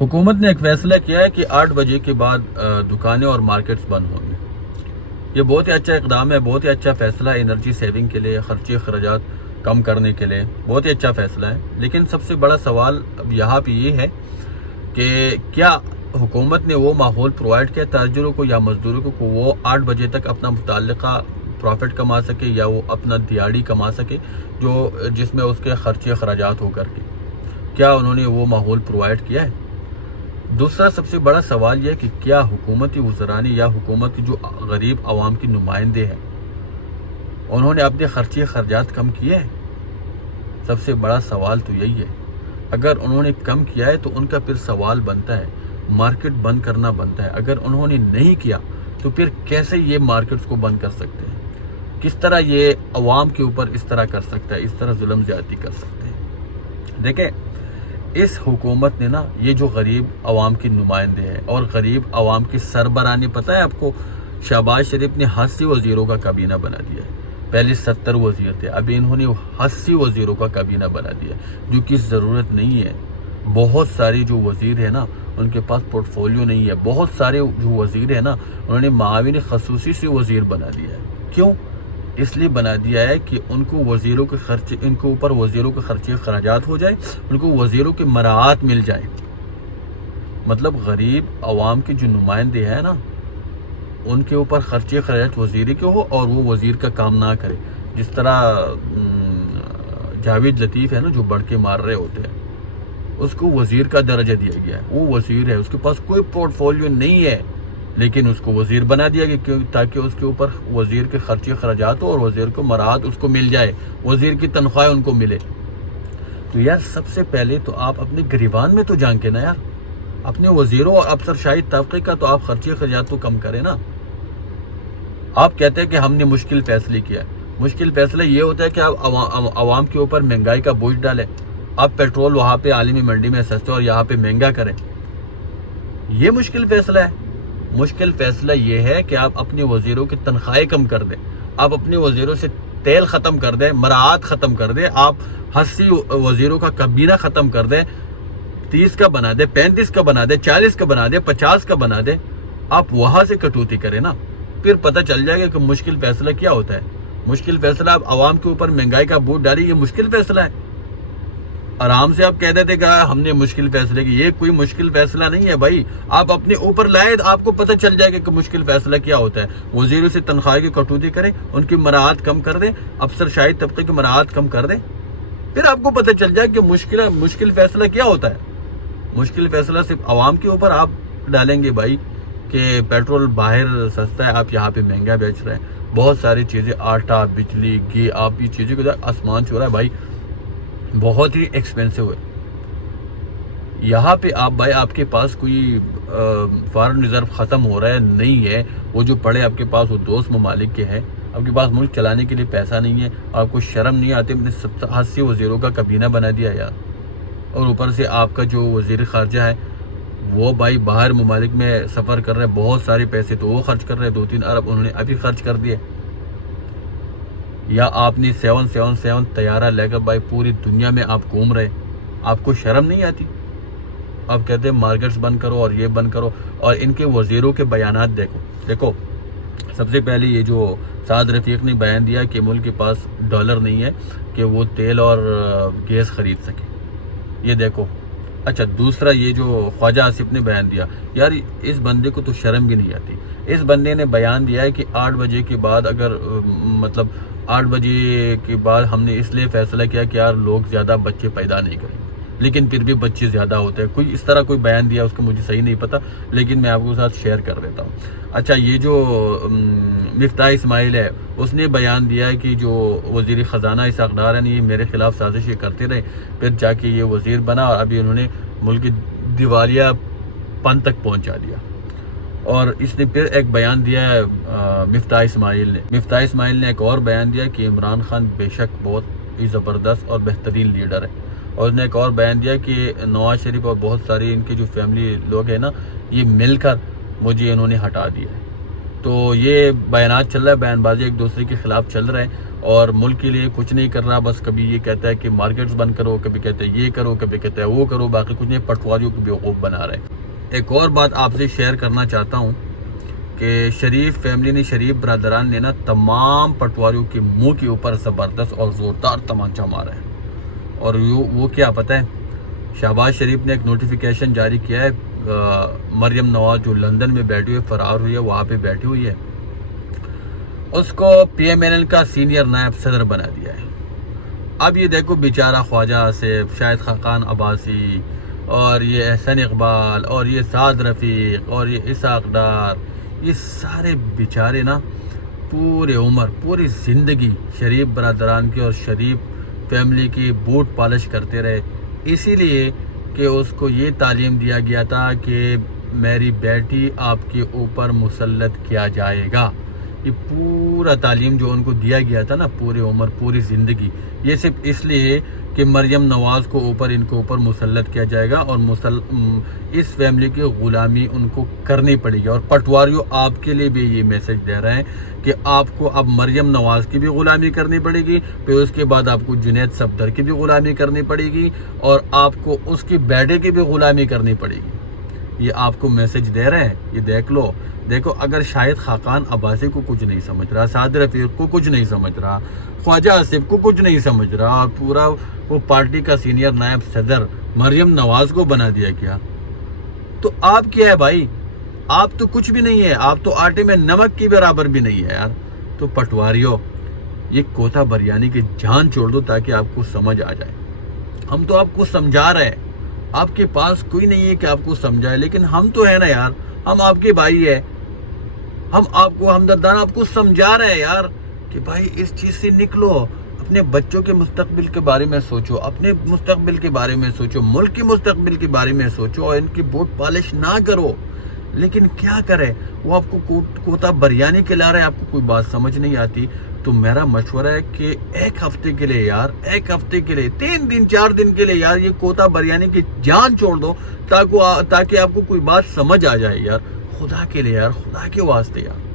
حکومت نے ایک فیصلہ کیا ہے کہ 8 بجے کے بعد دکانیں اور مارکیٹس بند ہوں گے۔ یہ بہت ہی اچھا اقدام ہے، بہت ہی اچھا فیصلہ ہے انرجی سیونگ کے لیے، خرچی اخراجات کم کرنے کے لیے، بہت ہی اچھا فیصلہ ہے۔ لیکن سب سے بڑا سوال اب یہاں پہ یہ ہے کہ کیا حکومت نے وہ ماحول پرووائڈ کیا تاجروں کو یا مزدوروں کو کہ وہ 8 بجے تک اپنا متعلقہ پروفٹ کما سکے یا وہ اپنا دیہڑی کما سکے جس میں اس کے خرچے اخراجات ہو کر کے، کیا انہوں نے وہ ماحول پرووائڈ کیا ہے؟ دوسرا سب سے بڑا سوال یہ کہ کیا حکومتی وزرانی یا حکومت کی جو غریب عوام کی نمائندے ہیں انہوں نے اپنے خرچے اخراجات کم کیے ہیں؟ سب سے بڑا سوال تو یہی ہے۔ اگر انہوں نے کم کیا ہے تو ان کا پھر سوال بنتا ہے، مارکیٹ بند کرنا بنتا ہے۔ اگر انہوں نے نہیں کیا تو پھر کیسے یہ مارکیٹس کو بند کر سکتے ہیں؟ کس طرح یہ عوام کے اوپر اس طرح کر سکتا ہے، اس طرح ظلم زیادتی کر سکتے ہیں؟ دیکھیں، اس حکومت نے یہ جو غریب عوام کی نمائندے ہیں اور غریب عوام کی سربراہ نے، پتہ ہے آپ کو، شہباز شریف نے 80 وزیروں کا کابینہ بنا دیا ہے۔ پہلے 70 وزیر تھے، ابھی انہوں نے 80 وزیروں کا کابینہ بنا دیا، جو کہ ضرورت نہیں ہے۔ بہت سارے جو وزیر ہیں ان کے پاس پورٹ فولیو نہیں ہے۔ بہت سارے جو وزیر ہیں انہوں نے معاون خصوصی سے وزیر بنا دیا ہے۔ کیوں؟ اس لیے بنا دیا ہے کہ ان کو وزیروں کے خرچے، ان کے اوپر وزیروں کے خرچے اخراجات ہو جائے، ان کو وزیروں کی مراعات مل جائے۔ مطلب غریب عوام کے جو نمائندے ہیں ان کے اوپر خرچے اخراجات وزیر کے ہو اور وہ وزیر کا کام نہ کرے۔ جس طرح جاوید لطیف ہے جو بڑھ کے مار رہے ہوتے ہیں، اس کو وزیر کا درجہ دیا گیا ہے۔ وہ وزیر ہے، اس کے پاس کوئی پورٹ فولیو نہیں ہے، لیکن اس کو وزیر بنا دیا گیا تاکہ اس کے اوپر وزیر کے خرچے اخراجات ہو اور وزیر کو مراعات اس کو مل جائے، وزیر کی تنخواہ ان کو ملے۔ تو یار سب سے پہلے تو آپ اپنے گریبان میں تو جان کے اپنے وزیروں اور افسرشاہی طبقے کا تو آپ خرچے اخراجات تو کم کریں آپ کہتے ہیں کہ ہم نے مشکل فیصلے کیا ہے۔ مشکل فیصلہ یہ ہوتا ہے کہ آپ عوام کے اوپر مہنگائی کا بوجھ ڈالیں، آپ پیٹرول وہاں پہ عالمی منڈی میں سستے اور یہاں پہ مہنگا کریں، یہ مشکل فیصلہ ہے۔ مشکل فیصلہ یہ ہے کہ آپ اپنے وزیروں کی تنخواہیں کم کر دیں، آپ اپنے وزیروں سے تیل ختم کر دیں، مراعات ختم کر دیں، آپ 80 وزیروں کا کابینہ ختم کر دیں، 30 کا بنا دیں، 35 کا بنا دیں، 40 کا بنا دیں، 50 کا بنا دیں۔ آپ وہاں سے کٹوتی کریں پھر پتہ چل جائے گا کہ مشکل فیصلہ کیا ہوتا ہے۔ مشکل فیصلہ آپ عوام کے اوپر مہنگائی کا بوجھ ڈالی، یہ مشکل فیصلہ ہے۔ آرام سے آپ کہہ دیتے کہ ہم نے مشکل فیصلے کی، یہ کوئی مشکل فیصلہ نہیں ہے بھائی۔ آپ اپنے اوپر لائے، آپ کو پتہ چل جائے گا کہ مشکل فیصلہ کیا ہوتا ہے۔ وزیروں سے تنخواہ کی کٹوتی کریں، ان کی مراعات کم کر دیں، افسر شاہی طبقے کی مراعات کم کر دیں، پھر آپ کو پتہ چل جائے کہ مشکل فیصلہ کیا ہوتا ہے۔ مشکل فیصلہ صرف عوام کے اوپر آپ ڈالیں گے بھائی کہ پیٹرول باہر سستا ہے، آپ یہاں پہ مہنگا بیچ رہے ہیں، بہت ساری چیزیں، آٹا، بجلی، گھی، آپ یہ چیزیں کو آسمان چھو رہا ہے بھائی، بہت ہی ایکسپینسو ہے۔ یہاں پہ آپ کے پاس کوئی فارن ریزرو ختم ہو رہا ہے نہیں ہے، وہ جو پڑے آپ کے پاس وہ دوست ممالک کے ہیں، آپ کے پاس ملک چلانے کے لیے پیسہ نہیں ہے، آپ کو شرم نہیں آتی، اپنے 80 وزیروں کا کابینہ بنا دیا یار۔ اور اوپر سے آپ کا جو وزیر خارجہ ہے وہ بھائی باہر ممالک میں سفر کر رہے ہیں، بہت سارے پیسے تو وہ خرچ کر رہے ہیں، 2-3 ارب انہوں نے ابھی خرچ کر دیے۔ یا آپ نے 777 طیارہ لے کر بھائی پوری دنیا میں آپ گھوم رہے، آپ کو شرم نہیں آتی؟ آپ کہتے ہیں مارکیٹس بند کرو اور یہ بند کرو، اور ان کے وزیروں کے بیانات دیکھو۔ سب سے پہلے یہ جو سعد رفیق نے بیان دیا کہ ملک کے پاس ڈالر نہیں ہے کہ وہ تیل اور گیس خرید سکے، یہ دیکھو۔ اچھا، دوسرا یہ جو خواجہ آصف نے بیان دیا، یار اس بندے کو تو شرم بھی نہیں آتی۔ اس بندے نے بیان دیا ہے کہ 8 بجے کے بعد 8 بجے کے بعد ہم نے اس لیے فیصلہ کیا کہ یار لوگ زیادہ بچے پیدا نہیں کریں، لیکن پھر بھی بچے زیادہ ہوتے ہیں۔ کوئی اس طرح کوئی بیان دیا، اس کو مجھے صحیح نہیں پتہ، لیکن میں آپ کو ساتھ شیئر کر دیتا ہوں۔ اچھا، یہ جو مفتاح اسماعیل ہے، اس نے بیان دیا ہے کہ جو وزیر خزانہ اسحاق ڈار ہیں یہ میرے خلاف سازشیں کرتے رہے، پھر جا کے یہ وزیر بنا اور ابھی انہوں نے ملک کی دیوالیہ پن تک پہنچا دیا۔ اور اس نے پھر ایک بیان دیا ہے مفتاح اسماعیل نے ایک اور بیان دیا کہ عمران خان بے شک بہت ہی زبردست اور بہترین لیڈر ہے، اور اس نے ایک اور بیان دیا کہ نواز شریف اور بہت ساری ان کے جو فیملی لوگ ہیں یہ مل کر مجھے انہوں نے ہٹا دیا ہے۔ تو یہ بیانات چل رہا ہے, بیان بازی ایک دوسرے کے خلاف چل رہے ہیں, اور ملک کے لیے کچھ نہیں کر رہا. بس کبھی یہ کہتا ہے کہ مارکیٹس بند کرو, کبھی کہتا ہے یہ کرو, کبھی کہتا ہے وہ کرو, باقی کچھ نہیں, پٹواریوں کو بیوقوف بنا رہے ہیں. ایک اور بات آپ سے شیئر کرنا چاہتا ہوں کہ شریف فیملی نے, شریف برادران نے نا تمام پٹواریوں کے منہ کے اوپر زبردست اور زوردار تمانچہ مارا ہے. اور وہ کیا پتہ ہے, شہباز شریف نے ایک نوٹیفیکیشن جاری کیا ہے, مریم نواز جو لندن میں بیٹھی ہوئی فرار ہوئی ہے, وہاں پہ بیٹھی ہوئی ہے, اس کو پی ایم این ایل کا سینئر نائب صدر بنا دیا ہے. اب یہ دیکھو بیچارہ خواجہ آصف, شاہد خاقان عباسی, اور یہ احسن اقبال, اور یہ سعد رفیق, اور یہ اسحاق ڈار, یہ سارے بیچارے نا پورے عمر, پوری زندگی شریف برادران کی اور شریف فیملی کی بوٹ پالش کرتے رہے, اسی لیے کہ اس کو یہ تعلیم دیا گیا تھا کہ میری بیٹی آپ کے اوپر مسلط کیا جائے گا. یہ پورا تعلیم جو ان کو دیا گیا تھا نا پورے عمر, پوری زندگی, یہ صرف اس لیے کہ مریم نواز کو ان کو اوپر مسلط کیا جائے گا, اور اس فیملی کی غلامی ان کو کرنی پڑے گی. اور پٹواریوں آپ کے لیے بھی یہ میسج دے رہے ہیں کہ آپ کو اب مریم نواز کی بھی غلامی کرنی پڑے گی, پھر اس کے بعد آپ کو جنید صفدر کی بھی غلامی کرنی پڑے گی, اور آپ کو اس کی بیٹے کی بھی غلامی کرنی پڑے گی. یہ آپ کو میسج دے رہے ہیں, یہ دیکھ لو. دیکھو, اگر شاہد خاقان عباسی کو کچھ نہیں سمجھ رہا, سعد رفیق کو کچھ نہیں سمجھ رہا, خواجہ آصف کو کچھ نہیں سمجھ رہا, اور پورا وہ پارٹی کا سینئر نائب صدر مریم نواز کو بنا دیا گیا, تو آپ کیا ہے بھائی؟ آپ تو کچھ بھی نہیں ہے, آپ تو آٹے میں نمک کی برابر بھی نہیں ہے یار. تو پٹواریوں, یہ کوتا بریانی کی جان چھوڑ دو تاکہ آپ کو سمجھ آ جائے. ہم تو آپ کو سمجھا رہے ہیں, آپ کے پاس کوئی نہیں ہے کہ آپ کو سمجھائے, لیکن ہم تو ہیں نا یار, ہم آپ کے بھائی ہیں, ہم آپ کو ہمدردانہ آپ کو سمجھا رہے ہیں یار کہ بھائی اس چیز سے نکلو, اپنے بچوں کے مستقبل کے بارے میں سوچو, اپنے مستقبل کے بارے میں سوچو, ملک کے مستقبل کے بارے میں سوچو, اور ان کی بوٹ پالش نہ کرو. لیکن کیا کرے, وہ آپ کو کوتا بریانی کھلا رہے ہیں, آپ کو کوئی بات سمجھ نہیں آتی. تو میرا مشورہ ہے کہ ایک ہفتے کے لیے یار, ایک ہفتے کے لیے, 3 دن 4 دن کے لیے یار, یہ کوتا بریانی کی جان چھوڑ دو تاکہ آپ کو کوئی بات سمجھ آ جائے یار. خدا کے لیے یار, خدا کے واسطے یار.